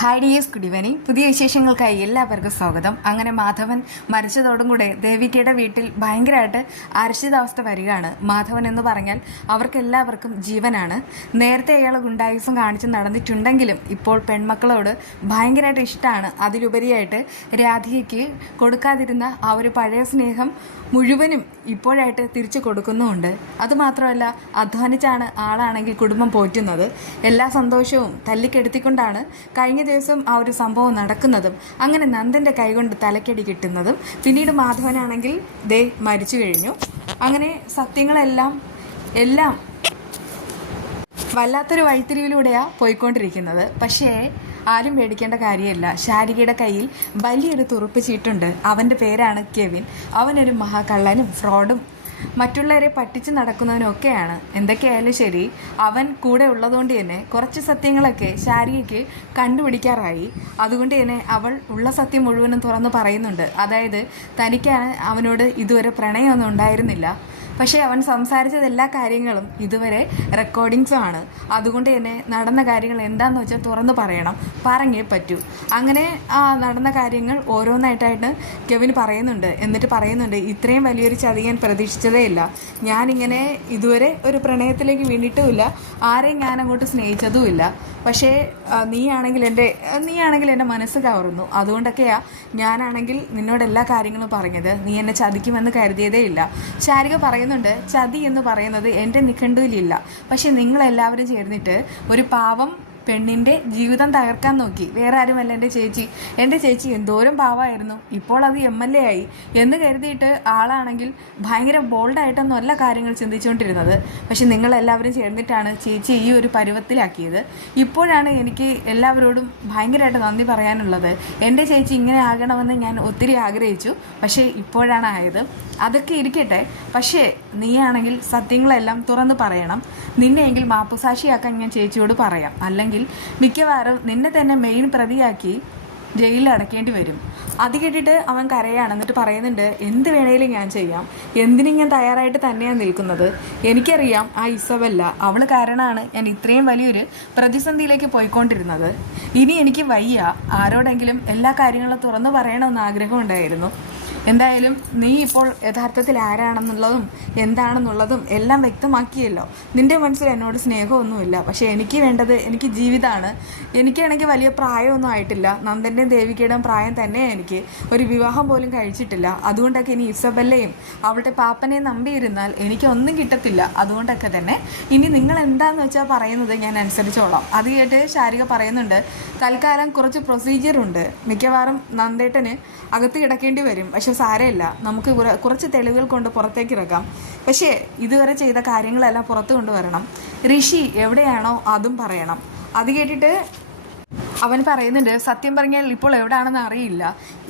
Hi dears, good evening. പുതിയ വിശേഷങ്ങൾക്കായി എല്ലാവർക്കും സ്വാഗതം. അങ്ങനെ മാധവൻ മരിച്ചതോടും കൂടെ ദേവികയുടെ വീട്ടിൽ ഭയങ്കരമായിട്ട് അരക്ഷിതാവസ്ഥ വരികയാണ്. മാധവൻ എന്ന് പറഞ്ഞാൽ അവർക്കെല്ലാവർക്കും ജീവനാണ്. നേരത്തെ അയാൾ ഗുണ്ടായുസം കാണിച്ച് നടന്നിട്ടുണ്ടെങ്കിലും ഇപ്പോൾ പെൺമക്കളോട് ഭയങ്കരമായിട്ട് ഇഷ്ടമാണ്. അതിലുപരിയായിട്ട് രാധികയ്ക്ക് കൊടുക്കാതിരുന്ന ആ ഒരു പഴയ സ്നേഹം മുഴുവനും ഇപ്പോഴായിട്ട് തിരിച്ചു കൊടുക്കുന്നുമുണ്ട്. അതുമാത്രമല്ല, അധ്വാനിച്ചാണ് ആളാണെങ്കിൽ കുടുംബം പോറ്റുന്നത്. എല്ലാ സന്തോഷവും തല്ലിക്കെടുത്തിക്കൊണ്ടാണ് കഴിഞ്ഞ ദിവസം ആ ഒരു സംഭവം നടക്കുന്നതും അങ്ങനെ നന്ദൻ്റെ കൈകൊണ്ട് തലക്കടി കിട്ടുന്നതും. പിന്നീട് മാധവനാണെങ്കിൽ ദേ മരിച്ചു കഴിഞ്ഞു. അങ്ങനെ സത്യങ്ങളെല്ലാം വല്ലാത്തൊരു വഴിത്തിരിവിലൂടെയാണ് പോയിക്കൊണ്ടിരിക്കുന്നത്. പക്ഷേ ആരും പേടിക്കേണ്ട കാര്യമില്ല. ശാരികയുടെ കയ്യിൽ വലിയൊരു തുറുപ്പ് ചീട്ടുണ്ട്. അവൻ്റെ പേരാണ് കെവിൻ. അവനൊരു മഹാകള്ളനും ഫ്രോഡും മറ്റുള്ളവരെ പറ്റിച്ച് നടക്കുന്നവനൊക്കെയാണ്. എന്തൊക്കെയായാലും ശരി, അവൻ കൂടെ ഉള്ളതുകൊണ്ട് തന്നെ കുറച്ച് സത്യങ്ങളൊക്കെ ശാരികയ്ക്ക് കണ്ടുപിടിക്കാറായി. അതുകൊണ്ട് തന്നെ അവൾ ഉള്ള സത്യം മുഴുവനും തുറന്നു പറയുന്നുണ്ട്. അതായത് തനിക്കാണ് അവനോട് ഇതുവരെ പ്രണയമൊന്നും ഉണ്ടായിരുന്നില്ല. പക്ഷേ അവൻ സംസാരിച്ചത് എല്ലാ കാര്യങ്ങളും ഇതുവരെ റെക്കോർഡിങ്സും ആണ്. അതുകൊണ്ട് തന്നെ നടന്ന കാര്യങ്ങൾ എന്താണെന്ന് വെച്ചാൽ തുറന്നു പറയണം, പറഞ്ഞേ പറ്റൂ. അങ്ങനെ ആ നടന്ന കാര്യങ്ങൾ ഓരോന്നായിട്ടായിട്ട് കെവിൻ പറയുന്നുണ്ട്. എന്നിട്ട് പറയുന്നുണ്ട്, ഇത്രയും വലിയൊരു ചതി ഞാൻ പ്രതീക്ഷിച്ചതേ ഇല്ല. ഞാനിങ്ങനെ ഇതുവരെ ഒരു പ്രണയത്തിലേക്ക് വീണിട്ടുമില്ല, ആരെയും ഞാൻ അങ്ങോട്ട് സ്നേഹിച്ചതുമില്ല. പക്ഷേ നീയാണെങ്കിൽ എൻ്റെ മനസ്സ് കവർന്നു. അതുകൊണ്ടൊക്കെയാണ് ഞാനാണെങ്കിൽ നിന്നോട് എല്ലാ കാര്യങ്ങളും പറഞ്ഞത്. നീ എന്നെ ചതിക്കുമെന്ന് കരുതിയതേ ഇല്ല. ശാരിക പറയുന്നുണ്ട്, ചതി എന്ന് പറയുന്നത് എൻ്റെ നിഘണ്ടുവിലില്ല. പക്ഷെ നിങ്ങളെല്ലാവരും ചേർന്നിട്ട് ഒരു പാവം പെണ്ണിൻ്റെ ജീവിതം തകർക്കാൻ നോക്കി. വേറെ ആരുമല്ല എൻ്റെ ചേച്ചി എന്തോരം പാവമായിരുന്നു, ഇപ്പോൾ അത് MLA ആയി എന്ന് കരുതിയിട്ട് ആളാണെങ്കിൽ ഭയങ്കര ബോൾഡായിട്ടൊന്നും അല്ല കാര്യങ്ങൾ ചിന്തിച്ചുകൊണ്ടിരുന്നത്. പക്ഷെ നിങ്ങളെല്ലാവരും ചേർന്നിട്ടാണ് ചേച്ചി ഈ ഒരു പരുവത്തിലാക്കിയത്. ഇപ്പോഴാണ് എനിക്ക് എല്ലാവരോടും ഭയങ്കരമായിട്ട് നന്ദി പറയാനുള്ളത്. എൻ്റെ ചേച്ചി ഇങ്ങനെ ആകണമെന്ന് ഞാൻ ഒത്തിരി ആഗ്രഹിച്ചു, പക്ഷേ ഇപ്പോഴാണ് ആയത്. അതൊക്കെ ഇരിക്കട്ടെ, പക്ഷേ നീയാണെങ്കിൽ സത്യങ്ങളെല്ലാം തുറന്ന് പറയണം. നിന്നെയെങ്കിൽ മാപ്പുസാക്ഷിയാക്കാൻ ഞാൻ ചേച്ചിയോട് പറയാം. അല്ലെങ്കിൽ മിക്കവാറും നിന്നെ തന്നെ മെയിൻ പ്രതിയാക്കി ജയിലിൽ അടയ്ക്കേണ്ടി വരും. അത് കേട്ടിട്ട് അവൻ കരയാണ്. എന്നിട്ട് പറയുന്നുണ്ട്, എന്ത് വേണേലും ഞാൻ ചെയ്യാം, എന്തിനും ഞാൻ തയ്യാറായിട്ട് തന്നെയാണ് നിൽക്കുന്നത്. എനിക്കറിയാം ആ ഇസബല്ല, അവൾ കാരണമാണ് ഞാൻ ഇത്രയും വലിയൊരു പ്രതിസന്ധിയിലേക്ക് പോയിക്കൊണ്ടിരുന്നത്. ഇനി എനിക്ക് വയ്യ, ആരോടെങ്കിലും എല്ലാ കാര്യങ്ങളും തുറന്നു പറയണമെന്ന് ആഗ്രഹമുണ്ടായിരുന്നു. എന്തായാലും നീ ഇപ്പോൾ യഥാർത്ഥത്തിൽ ആരാണെന്നുള്ളതും എന്താണെന്നുള്ളതും എല്ലാം വ്യക്തമാക്കിയല്ലോ. നിൻ്റെ മനസ്സിൽ എന്നോട് സ്നേഹമൊന്നുമില്ല. പക്ഷേ എനിക്ക് വേണ്ടത് എനിക്ക് ജീവിതമാണ്. എനിക്കാണെങ്കിൽ വലിയ പ്രായമൊന്നും ആയിട്ടില്ല. നന്ദൻ്റെയും ദേവികയുടെയും പ്രായം തന്നെ എനിക്ക്. ഒരു വിവാഹം പോലും കഴിച്ചിട്ടില്ല. അതുകൊണ്ടൊക്കെ ഇനി ഇസബല്ലയും അവളുടെ പാപ്പനെയും നമ്പിയിരുന്നാൽ എനിക്കൊന്നും കിട്ടത്തില്ല. അതുകൊണ്ടൊക്കെ തന്നെ ഇനി നിങ്ങൾ എന്താണെന്ന് വെച്ചാൽ പറയുന്നത് ഞാൻ അനുസരിച്ചോളാം. അത് കേട്ട് ശാരിക പറയുന്നുണ്ട്, തൽക്കാലം കുറച്ച് പ്രൊസീജിയറുണ്ട്. മിക്കവാറും നന്ദേട്ടന് അകത്ത് കിടക്കേണ്ടി വരും. പക്ഷെ സാരമില്ല, നമുക്ക് കുറച്ച് തെളിവുകൾ കൊണ്ട് പുറത്തേക്ക് ഇറക്കാം. പക്ഷേ ഇതുവരെ ചെയ്ത കാര്യങ്ങളെല്ലാം പുറത്തു കൊണ്ടുവരണം. ഋഷി എവിടെയാണോ അതും പറയണം. അത് കേട്ടിട്ട് അവൻ പറയുന്നുണ്ട്, സത്യം പറഞ്ഞാൽ ഇപ്പോൾ എവിടെയാണെന്ന് അറിയില്ല.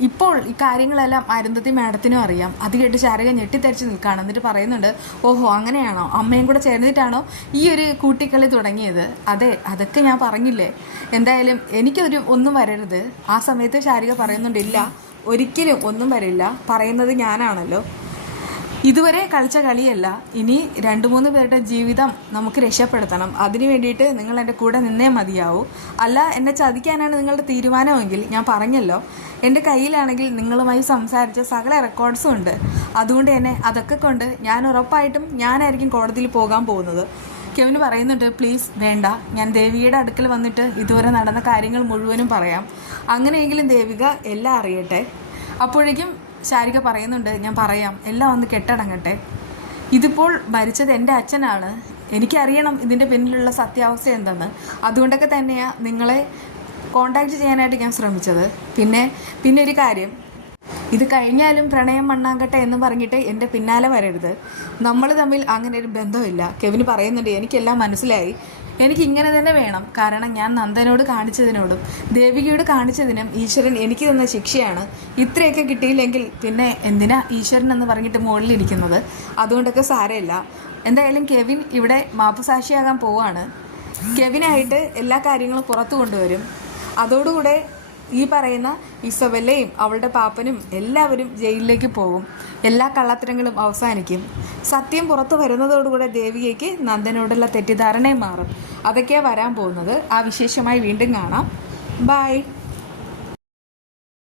ഇപ്പോൾ ഈ കാര്യങ്ങളെല്ലാം അരുന്ധതി മാഡത്തിനും അറിയാം. അത് കേട്ട് ശാരിക ഞെട്ടിത്തരിച്ച് നിൽക്കുകയാണ്. എന്നിട്ട് പറയുന്നുണ്ട്, ഓഹോ അങ്ങനെയാണോ, അമ്മയും കൂടെ ചേർന്നിട്ടാണോ ഈ ഒരു കൂട്ടിക്കളി തുടങ്ങിയത്? അതെ, അതൊക്കെ ഞാൻ പറഞ്ഞില്ലേ. എന്തായാലും എനിക്കൊരു ഒന്നും വരരുത്. ആ സമയത്ത് ശാരിക പറയുന്നുണ്ട്, ഇല്ല ഒരിക്കലും ഒന്നും വരില്ല, പറയുന്നത് ഞാനാണല്ലോ. ഇതുവരെ കളിച്ച കളിയല്ല, ഇനി 2-3 പേരുടെ ജീവിതം നമുക്ക് രക്ഷപ്പെടുത്തണം. അതിനു വേണ്ടിയിട്ട് നിങ്ങൾ എൻ്റെ കൂടെ നിന്നേ മതിയാവൂ. അല്ല എന്നെ ചതിക്കാനാണ് നിങ്ങളുടെ തീരുമാനമെങ്കിൽ ഞാൻ പറഞ്ഞല്ലോ, എൻ്റെ കയ്യിലാണെങ്കിൽ നിങ്ങളുമായി സംസാരിച്ച സകല റെക്കോർഡ്സും ഉണ്ട്. അതുകൊണ്ട് തന്നെ അതൊക്കെ കൊണ്ട് ഞാൻ ഉറപ്പായിട്ടും ഞാനായിരിക്കും കോടതിയിൽ പോകാൻ പോകുന്നത്. കെവിന് പറയുന്നുണ്ട്, പ്ലീസ് വേണ്ട, ഞാൻ ദേവികയുടെ അടുക്കൽ വന്നിട്ട് ഇതുവരെ നടന്ന കാര്യങ്ങൾ മുഴുവനും പറയാം. അങ്ങനെയെങ്കിലും ദേവിക എല്ലാം അറിയട്ടെ. അപ്പോഴേക്കും ശാരിക പറയുന്നുണ്ട്, ഞാൻ പറയാം, എല്ലാം ഒന്ന് കെട്ടടങ്ങട്ടെ. ഇതിപ്പോൾ മരിച്ചത് എൻ്റെ അച്ഛനാണ്. എനിക്കറിയണം ഇതിൻ്റെ പിന്നിലുള്ള സത്യാവസ്ഥ എന്തെന്ന്. അതുകൊണ്ടൊക്കെ തന്നെയാണ് നിങ്ങളെ കോണ്ടാക്ട് ചെയ്യാനായിട്ട് ഞാൻ ശ്രമിച്ചത്. പിന്നെ ഒരു കാര്യം, ഇത് കഴിഞ്ഞാലും പ്രണയം മണ്ണാങ്കട്ടെ എന്ന് പറഞ്ഞിട്ട് എൻ്റെ പിന്നാലെ വരരുത്. നമ്മൾ തമ്മിൽ അങ്ങനെ ഒരു ബന്ധമില്ല. കെവിന് പറയുന്നുണ്ട്, എനിക്കെല്ലാം മനസ്സിലായി, എനിക്കിങ്ങനെ തന്നെ വേണം. കാരണം ഞാൻ നന്ദനോട് കാണിച്ചതിനോടും ദേവികയോട് കാണിച്ചതിനും ഈശ്വരൻ എനിക്ക് തന്ന ശിക്ഷയാണ്. ഇത്രയൊക്കെ കിട്ടിയില്ലെങ്കിൽ പിന്നെ എന്തിനാ ഈശ്വരൻ എന്ന് പറഞ്ഞിട്ട് മുകളിലിരിക്കുന്നത്? അതുകൊണ്ടൊക്കെ സാരമില്ല. എന്തായാലും കെവിൻ ഇവിടെ മാപ്പുസാക്ഷിയാകാൻ പോവാണ്. കെവിനായിട്ട് എല്ലാ കാര്യങ്ങളും പുറത്തു കൊണ്ടുവരും. അതോടുകൂടെ ഈ പറയുന്ന ഇസബല്ലയും അവളുടെ പാപ്പനും എല്ലാവരും ജയിലിലേക്ക് പോകും. എല്ലാ കള്ളത്തരങ്ങളും അവസാനിക്കും. സത്യം പുറത്തു വരുന്നതോടുകൂടെ ദേവികയ്ക്ക് നന്ദനോടുള്ള തെറ്റിദ്ധാരണയും മാറും. അതൊക്കെയാണ് വരാൻ പോകുന്നത്. ആ വിശേഷമായി വീണ്ടും കാണാം. ബൈ.